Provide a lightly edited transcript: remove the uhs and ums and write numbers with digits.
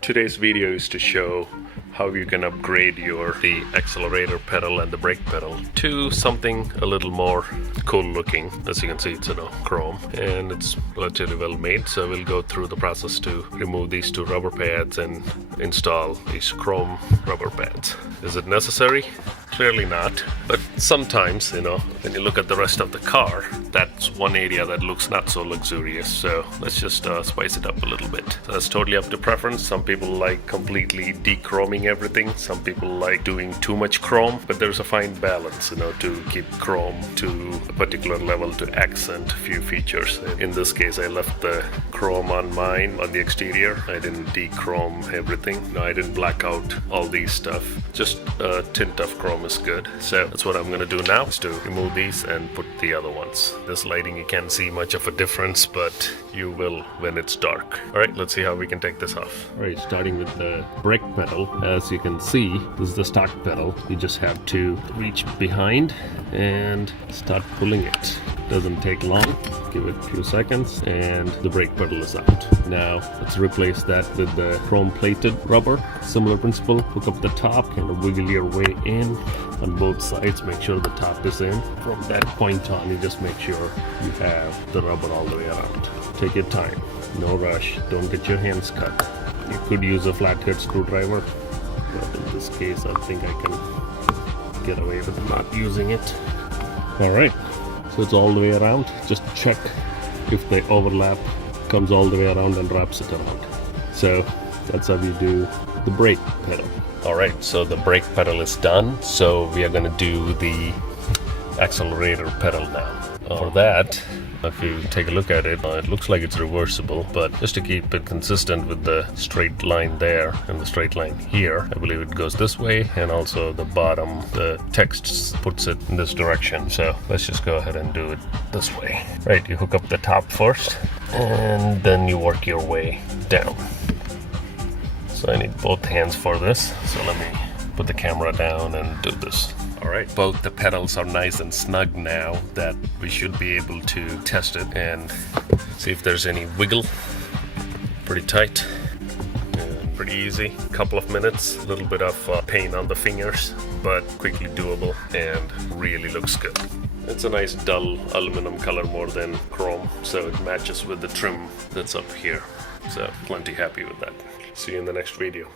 Today's video is to show how you can upgrade the accelerator pedal and the brake pedal to something a little more cool looking. As you can see, it's chrome and it's relatively well made, so we'll go through the process to remove these two rubber pads and install these chrome rubber pads. Is it necessary? Clearly not, but sometimes, when you look at the rest of the car, that's one area that looks not so luxurious, so let's just spice it up a little bit. So that's totally up to preference. Some people like completely de-chroming everything, some people like doing too much chrome, but there's a fine balance, to keep chrome to a particular level to accent a few features. In this case, I left the chrome on mine, on the exterior. I didn't de-chrome everything. I didn't black out all these stuff. Just a tint of chrome is good. So that's what I'm gonna do now, is to remove these and put the other ones. This lighting, you can't see much of a difference, but you will when it's dark. All right, let's see how we can take this off. All right, starting with the brake pedal. As you can see, this is the stock pedal. You just have to reach behind and start pulling it. Doesn't take long. Give it a few seconds and the brake pedal is out. Now let's replace that with the chrome plated rubber. Similar principle. Hook up the top, kind of wiggle your way in on both sides. Make sure the top is in. From that point on, you just make sure you have the rubber all the way around. Take your time. No rush. Don't get your hands cut. You could use a flathead screwdriver, but in this case I think I can get away with not using it. Alright, so it's all the way around. Just check if they overlap. Comes all the way around and wraps it around. So that's how you do the brake pedal. Alright, so the brake pedal is done, so we are going to do the accelerator pedal now. For that, if you take a look at it, it looks like it's reversible, but just to keep it consistent with the straight line there and the straight line here, I believe it goes this way, and also the bottom, the text puts it in this direction. So let's just go ahead and do it this way. Right, you hook up the top first, and then you work your way down. So I need both hands for this, so let me put the camera down and do this. Alright, both the pedals are nice and snug now that we should be able to test it and see if there's any wiggle. Pretty tight and pretty easy. Couple of minutes, a little bit of pain on the fingers, but quickly doable and really looks good. It's a nice dull aluminum color more than chrome, so it matches with the trim that's up here. So plenty happy with that. See you in the next video.